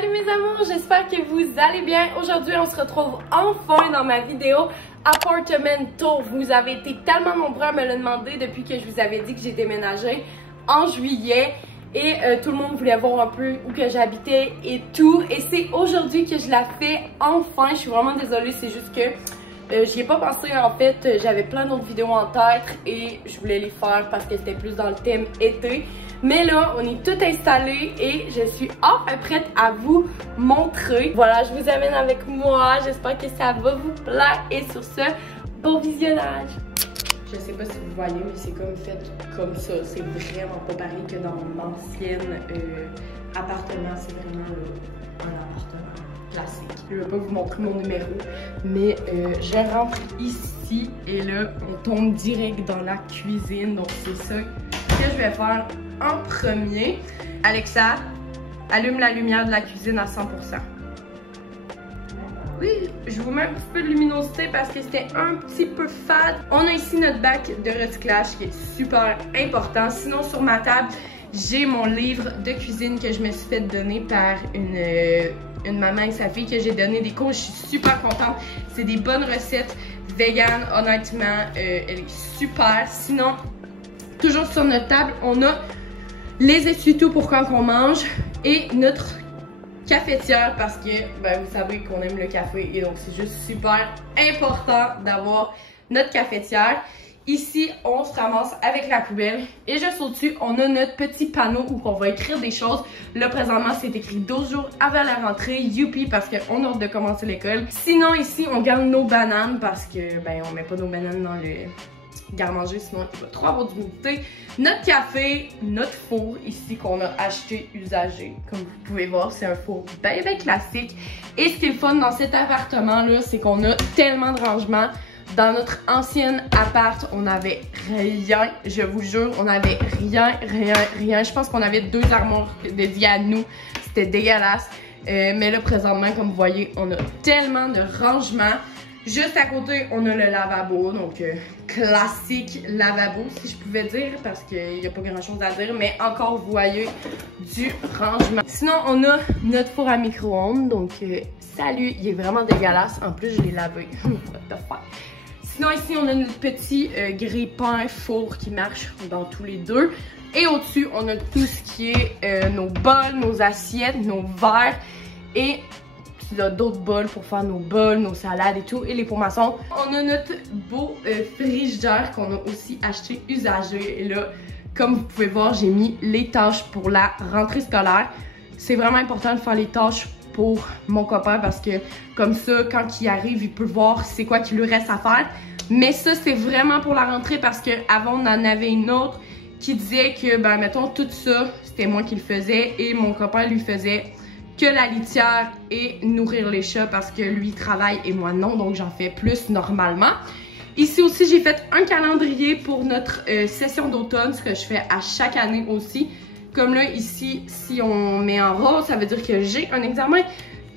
Salut mes amours, j'espère que vous allez bien. Aujourd'hui, on se retrouve enfin dans ma vidéo Apartment Tour. Vous avez été tellement nombreux à me le demander depuis que je vous avais dit que j'ai déménagé en juillet. Et tout le monde voulait voir un peu où que j'habitais et tout. Et c'est aujourd'hui que je la fais enfin. Je suis vraiment désolée, c'est juste que j'y ai pas pensé en fait. J'avais plein d'autres vidéos en tête et je voulais les faire parce que c'était plus dans le thème été. Mais là, on est tout installé et je suis enfin prête à vous montrer. Voilà, je vous amène avec moi. J'espère que ça va vous plaire. Et sur ce, bon visionnage! Je sais pas si vous voyez, mais c'est comme fait comme ça. C'est vraiment pas pareil que dans mon ancien appartement. C'est vraiment un appartement classique. Je vais pas vous montrer mon numéro, mais je rentre ici et là, on tombe direct dans la cuisine. Donc c'est ça que je vais faire en premier. Alexa, allume la lumière de la cuisine à 100%. Oui, je vous mets un petit peu de luminosité parce que c'était un petit peu fade. On a ici notre bac de recyclage qui est super important. Sinon, sur ma table, j'ai mon livre de cuisine que je me suis fait donner par une maman et sa fille que j'ai donné des cours. Je suis super contente. C'est des bonnes recettes vegan, honnêtement. Elle est super. Sinon, toujours sur notre table, on a les essuie-tout pour quand on mange et notre cafetière parce que ben, vous savez qu'on aime le café et donc c'est juste super important d'avoir notre cafetière. Ici, on se ramasse avec la poubelle et juste au-dessus, on a notre petit panneau où on va écrire des choses. Là, présentement, c'est écrit 12 jours avant la rentrée, youpi, parce qu'on a hâte de commencer l'école. Sinon, ici, on garde nos bananes parce que, ben, on met pas nos bananes dans le garde-manger, sinon il va trop avoir d'humidité. Notre café, notre four ici qu'on a acheté usagé. Comme vous pouvez voir, c'est un four bien classique. Et ce qui est fun dans cet appartement-là, c'est qu'on a tellement de rangements. Dans notre ancienne appart, on avait rien, je vous jure, on avait rien. Je pense qu'on avait 2 armoires dédiées à nous. C'était dégueulasse. Mais là, présentement, comme vous voyez, on a tellement de rangements. Juste à côté, on a le lavabo, donc classique lavabo, si je pouvais dire, parce qu'il n'y a pas grand-chose à dire, mais encore, vous voyez, du rangement. Sinon, on a notre four à micro-ondes, donc salut, il est vraiment dégueulasse. En plus, je l'ai lavé. What the fuck? Sinon, ici, on a notre petit grille-pain four qui marche dans tous les deux. Et au-dessus, on a tout ce qui est nos bols, nos assiettes, nos verres et d'autres bols pour faire nos bols, nos salades et tout, et les pots maçons. On a notre beau frigidaire qu'on a aussi acheté usagé. Et là, comme vous pouvez voir, j'ai mis les tâches pour la rentrée scolaire. C'est vraiment important de faire les tâches pour mon copain parce que comme ça, quand il arrive, il peut voir c'est quoi qu'il lui reste à faire. Mais ça, c'est vraiment pour la rentrée parce qu'avant, on en avait une autre qui disait que, ben, mettons, tout ça, c'était moi qui le faisais et mon copain lui faisait que la litière et nourrir les chats parce que lui travaille et moi non, donc j'en fais plus normalement. Ici aussi, j'ai fait un calendrier pour notre session d'automne, ce que je fais à chaque année aussi. Comme là, ici, si on met en rose, ça veut dire que j'ai un examen.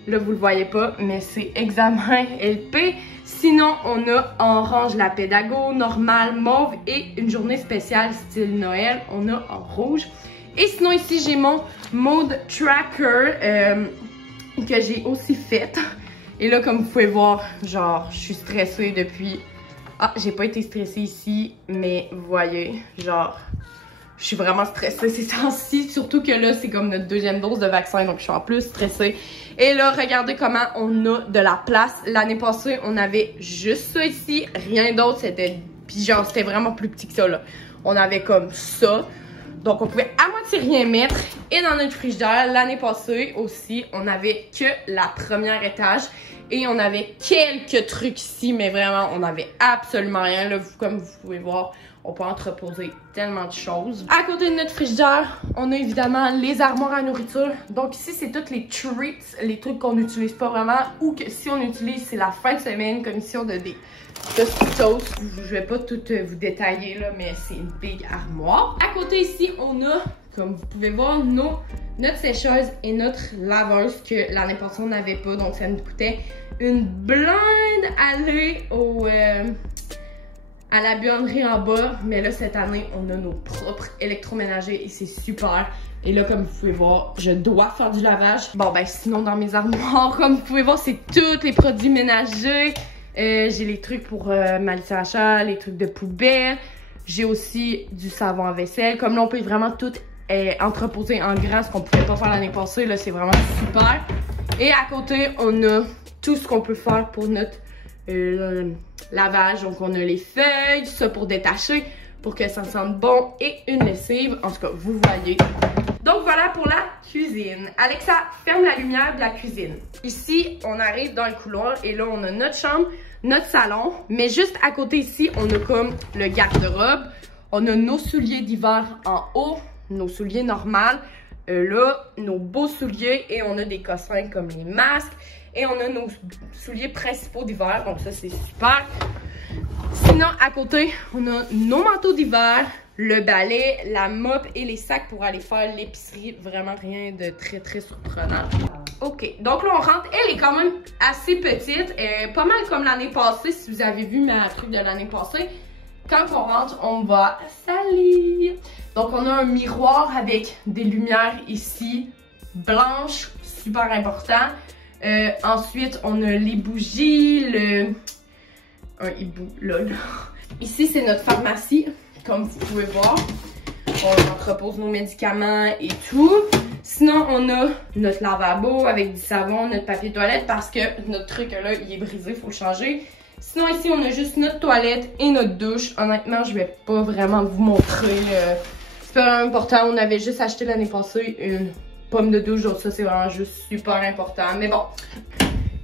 Là, vous le voyez pas, mais c'est examen LP. Sinon, on a en orange la pédago, normale, mauve et une journée spéciale style Noël, on a en rouge. Et sinon, ici, j'ai mon mode tracker que j'ai aussi fait. Et là, comme vous pouvez voir, genre, je suis stressée depuis... Ah, j'ai pas été stressée ici, mais vous voyez, genre, je suis vraiment stressée ces temps-ci. Surtout que là, c'est comme notre 2e dose de vaccin, donc je suis en plus stressée. Et là, regardez comment on a de la place. L'année passée, on avait juste ça ici, rien d'autre. C'était genre, c'était vraiment plus petit que ça, là. On avait comme ça. Donc, on pouvait à moitié rien mettre. Et dans notre frigidaire, l'année passée aussi, on avait que la première étage. Et on avait quelques trucs ici, mais vraiment, on avait absolument rien. Là, comme vous pouvez voir, on peut entreposer tellement de choses. À côté de notre frigidaire, on a évidemment les armoires à nourriture. Donc ici, c'est toutes les treats, les trucs qu'on n'utilise pas vraiment. Ou que si on utilise, c'est la fin de semaine, comme ici, on a des Tostitos. Je vais pas tout vous détailler là, mais c'est une big armoire. À côté ici, on a, comme vous pouvez voir, notre sécheuse et notre laveuse que l'année passée on n'avait pas. Donc ça nous coûtait une blinde aller à la buanderie en bas. Mais là, cette année, on a nos propres électroménagers et c'est super. Et là, comme vous pouvez voir, je dois faire du lavage. Bon, ben sinon, dans mes armoires, comme vous pouvez voir, c'est tous les produits ménagers. J'ai les trucs pour ma litière à chat, les trucs de poubelle. J'ai aussi du savon à vaisselle. Comme là, on peut vraiment tout entreposer en grand, ce qu'on pouvait pas faire l'année passée. Là, c'est vraiment super. Et à côté, on a tout ce qu'on peut faire pour notre lavage. Donc, on a les feuilles, ça pour détacher, pour que ça sente bon, et une lessive. En tout cas, vous voyez. Donc, voilà pour la cuisine. Alexa, ferme la lumière de la cuisine. Ici, on arrive dans le couloir et là, on a notre chambre, notre salon. Mais juste à côté ici, on a comme le garde-robe. On a nos souliers d'hiver en haut, nos souliers normaux. Là, nos beaux souliers et on a des cossins comme les masques. Et on a nos souliers principaux d'hiver, donc ça, c'est super. Sinon, à côté, on a nos manteaux d'hiver, le balai, la mop et les sacs pour aller faire l'épicerie. Vraiment rien de très, très surprenant. OK, donc là, on rentre. Elle est quand même assez petite, pas mal comme l'année passée, si vous avez vu ma truc de l'année passée. Quand on rentre, on va salir. Donc, on a un miroir avec des lumières ici, blanches, super important. Ensuite, on a les bougies, un hibou, lol. Ici, c'est notre pharmacie, comme vous pouvez voir. On entrepose nos médicaments et tout. Sinon, on a notre lavabo avec du savon, notre papier toilette parce que notre truc là, il est brisé, il faut le changer. Sinon, ici, on a juste notre toilette et notre douche. Honnêtement, je vais pas vraiment vous montrer. C'est pas vraiment important. On avait juste acheté l'année passée une pomme de douche, donc ça, c'est vraiment juste super important. Mais bon,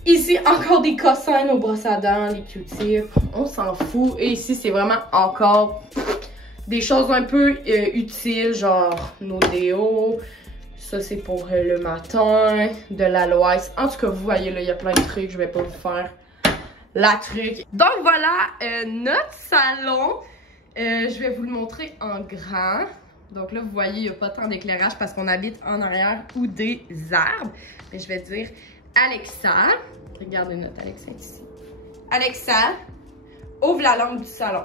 ici, encore des cossins, nos brosses à dents, les Q-tips, on s'en fout. Et ici, c'est vraiment encore des choses un peu utiles, genre nos déos. Ça, c'est pour le matin, de l'aloès. En tout cas, vous voyez, là, il y a plein de trucs. Je vais pas vous faire la truc. Donc, voilà notre salon. Je vais vous le montrer en grand. Donc là, vous voyez, il n'y a pas tant d'éclairage parce qu'on habite en arrière ou des arbres. Mais je vais dire Alexa. Regardez notre Alexa ici. Alexa, ouvre la lampe du salon.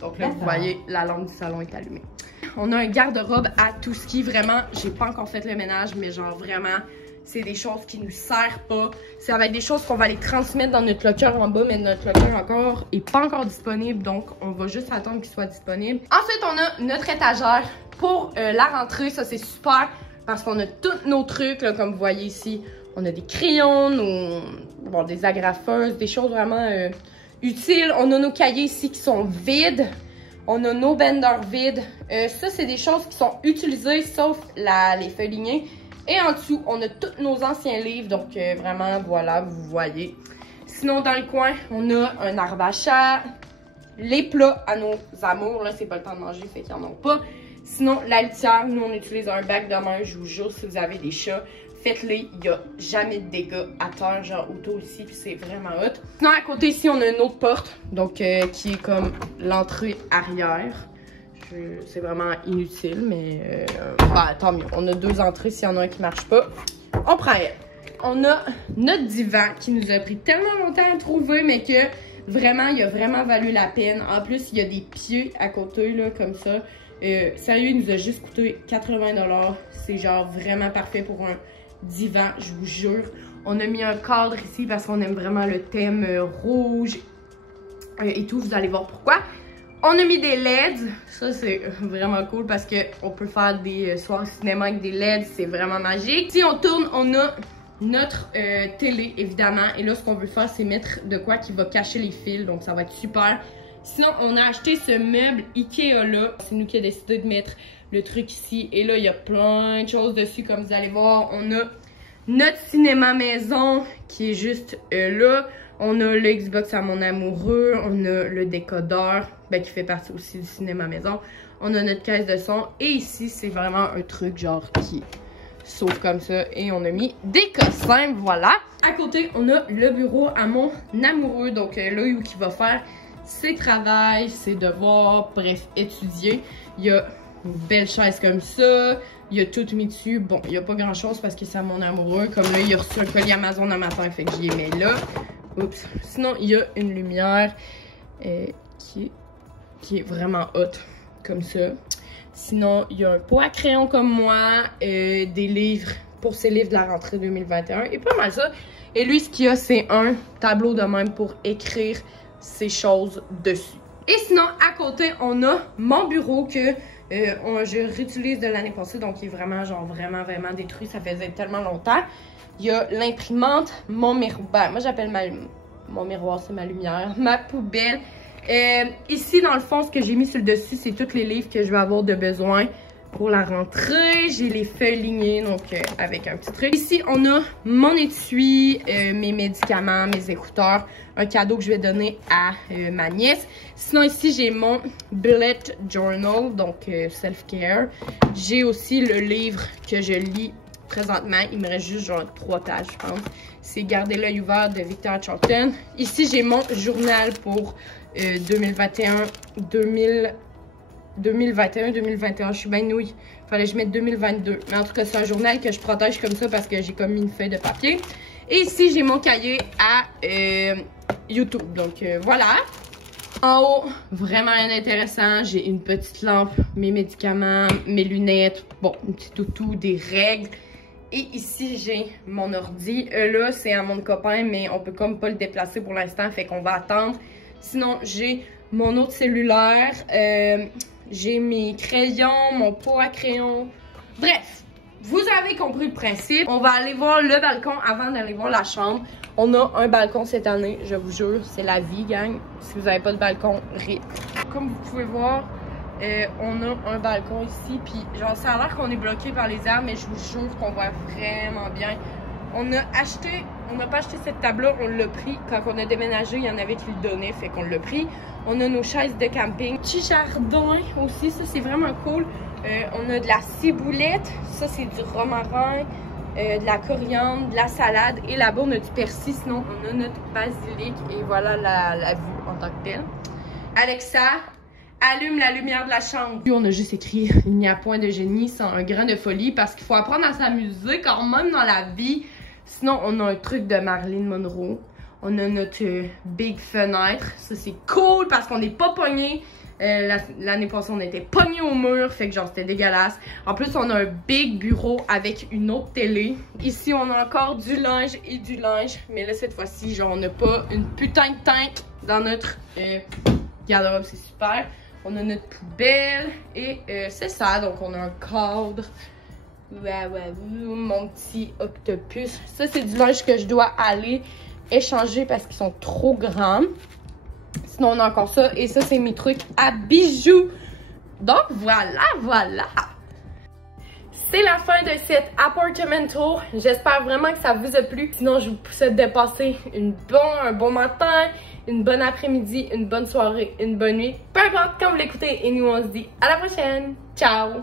Donc là, vous voyez, la lampe du salon est allumée. On a un garde-robe à tout ski. Vraiment, j'ai pas encore fait le ménage, mais genre vraiment, c'est des choses qui nous servent pas. Ça va être des choses qu'on va les transmettre dans notre locker en bas, mais notre locker encore est pas encore disponible, donc on va juste attendre qu'il soit disponible. Ensuite, on a notre étagère pour la rentrée. Ça, c'est super parce qu'on a tous nos trucs, là, comme vous voyez ici. On a des crayons, des agrafeuses, des choses vraiment utiles. On a nos cahiers ici qui sont vides. On a nos benders vides. Ça, c'est des choses qui sont utilisées, sauf les feuilles lignées. Et en dessous, on a tous nos anciens livres. Donc, vraiment, voilà, vous voyez. Sinon, dans le coin, on a un arbre à chat. Les plats à nos amours. Là, c'est pas le temps de manger, fait qu'ils en ont pas. Sinon, la litière, nous, on utilise un bac de main. Je vous jure, si vous avez des chats, faites-les. Il n'y a jamais de dégâts à terre, genre autour ici. Puis c'est vraiment hot. Sinon, à côté ici, on a une autre porte. Donc, qui est comme l'entrée arrière. C'est vraiment inutile, mais tant mieux. On a deux entrées. S'il y en a un qui marche pas, on prend elle. On a notre divan qui nous a pris tellement longtemps à trouver, mais que vraiment, il a vraiment valu la peine. En plus, il y a des pieds à côté, là, comme ça. Sérieux, il nous a juste coûté 80 $. C'est genre vraiment parfait pour un divan, je vous jure. On a mis un cadre ici parce qu'on aime vraiment le thème rouge et tout. Vous allez voir pourquoi. On a mis des LED, ça c'est vraiment cool parce qu'on peut faire des soirées cinéma avec des LED, c'est vraiment magique. Si on tourne, on a notre télé évidemment, et là ce qu'on veut faire c'est mettre de quoi qui va cacher les fils, donc ça va être super. Sinon on a acheté ce meuble Ikea là, c'est nous qui avons décidé de mettre le truc ici, et là il y a plein de choses dessus comme vous allez voir. On a notre cinéma maison qui est juste là. On a le Xbox à mon amoureux, on a le décodeur, qui fait partie aussi du cinéma maison. On a notre caisse de son, et ici, c'est vraiment un truc genre qui s'ouvre comme ça. Et on a mis des cossins, voilà. À côté, on a le bureau à mon amoureux, donc là où il va faire ses travaux, ses devoirs, bref, étudier. Il y a une belle chaise comme ça, il y a tout mis dessus. Bon, il n'y a pas grand chose parce que c'est à mon amoureux. Comme là, il a reçu un colis Amazon un matin, fait que j'y ai mis là. Oups. Sinon, il y a une lumière. qui est vraiment hot, comme ça. Sinon, il y a un pot à crayon comme moi, des livres pour ses livres de la rentrée 2021 et pas mal ça. Et lui, ce qu'il a, c'est un tableau de même pour écrire ses choses dessus. Et sinon, à côté, on a mon bureau que je réutilise de l'année passée, donc il est vraiment, genre, vraiment détruit. Ça faisait tellement longtemps. Il y a l'imprimante, mon miroir. Ben, moi, j'appelle mon miroir, c'est ma lumière. Ma poubelle. Ici, dans le fond, ce que j'ai mis sur le dessus, c'est tous les livres que je vais avoir de besoin pour la rentrée. J'ai les feuilles lignées, donc avec un petit truc. Ici, on a mon étui, mes médicaments, mes écouteurs. Un cadeau que je vais donner à ma nièce. Sinon, ici, j'ai mon bullet journal, donc self-care. J'ai aussi le livre que je lis présentement. Il me reste juste genre 3 pages, je pense. C'est Garder l'œil ouvert de Victor Charlton. Ici, j'ai mon journal pour 2021, 2021, je suis bien nouille. Fallait que je mette 2022. Mais en tout cas, c'est un journal que je protège comme ça parce que j'ai comme mis une feuille de papier. Et ici, j'ai mon cahier à YouTube. Donc, voilà. En haut, vraiment rien d'intéressant. J'ai une petite lampe, mes médicaments, mes lunettes, bon, un petit toutou, des règles. Et ici, j'ai mon ordi. Là, c'est à mon copain, mais on peut comme pas le déplacer pour l'instant, fait qu'on va attendre. Sinon, j'ai mon autre cellulaire. J'ai mes crayons, mon pot à crayon. Bref, vous avez compris le principe. On va aller voir le balcon avant d'aller voir la chambre. On a un balcon cette année, je vous jure, c'est la vie, gang. Si vous n'avez pas de balcon, RIP. Comme vous pouvez voir, on a un balcon ici. Puis, genre, ça a l'air qu'on est bloqué par les arbres, mais je vous jure qu'on voit vraiment bien. On n'a pas acheté cette table-là, on l'a pris. Quand on a déménagé, il y en avait qui le donnaient, fait qu'on l'a pris. On a nos chaises de camping. Petit jardin aussi, ça c'est vraiment cool. On a de la ciboulette, ça c'est du romarin, de la coriandre, de la salade. Et là-bas, on a du persil, sinon on a notre basilic. Et voilà la vue en tant que telle. Alexa, allume la lumière de la chambre. Puis on a juste écrit « Il n'y a point de génie sans un grain de folie » parce qu'il faut apprendre à s'amuser quand même dans la vie. Sinon, on a un truc de Marilyn Monroe. On a notre big fenêtre. Ça, c'est cool parce qu'on n'est pas pogné. L'année passée, on était pogné au mur. Fait que genre, c'était dégueulasse. En plus, on a un big bureau avec une autre télé. Ici, on a encore du linge et du linge. Mais là, cette fois-ci, genre, on n'a pas une putain de tank dans notre garde-robe. C'est super. On a notre poubelle. Et c'est ça. Donc, on a un cadre. Mon petit octopus. Ça, c'est du linge que je dois aller échanger parce qu'ils sont trop grands. Sinon, on a encore ça. Et ça, c'est mes trucs à bijoux. Donc, voilà. C'est la fin de cet appartement tour. J'espère vraiment que ça vous a plu. Sinon, je vous souhaite de passer un bon matin, une bonne après-midi, une bonne soirée, une bonne nuit. Peu importe quand vous l'écoutez. Et nous, on se dit à la prochaine. Ciao!